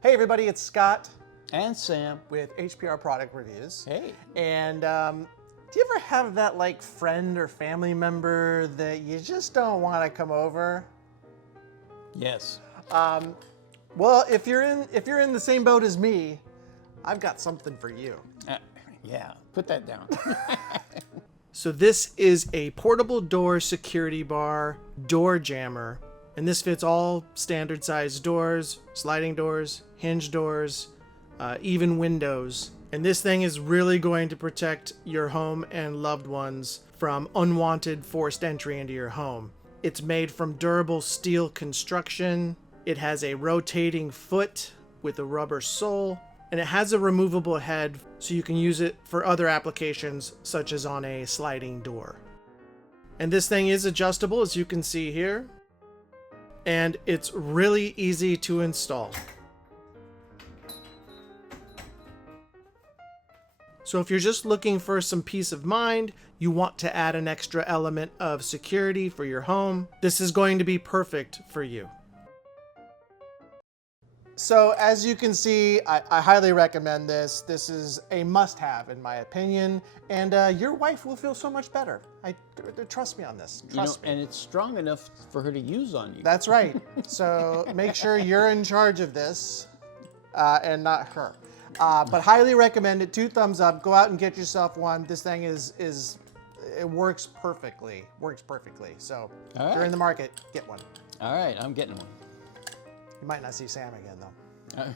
Hey everybody, it's Scott And Sam. with HPR Product Reviews. Hey. And do you ever have that like friend or family member that you just don't want to come over? Yes. Well, if you're in the same boat as me, I've got something for you. Yeah, put that down. So this is a portable door security bar door jammer, and this fits all standard size doors, sliding doors, hinge doors, even windows. And this thing is really going to protect your home and loved ones from unwanted forced entry into your home. It's made from durable steel construction. It has a rotating foot with a rubber sole, and it has a removable head so you can use it for other applications such as on a sliding door. And this thing is adjustable, as you can see here, and it's really easy to install. So if you're just looking for some peace of mind, you want to add an extra element of security for your home, this is going to be perfect for you. So as you can see, I highly recommend this. This is a must-have in my opinion, and your wife will feel so much better. Trust me on this. Trust me. And it's strong enough for her to use on you. That's right. So make sure you're in charge of this and not her. But highly recommend it. 2 thumbs up. Go out and get yourself one. This thing it works perfectly. Works perfectly. So if you're in the market, get one. All right, I'm getting one. You might not see Sam again though.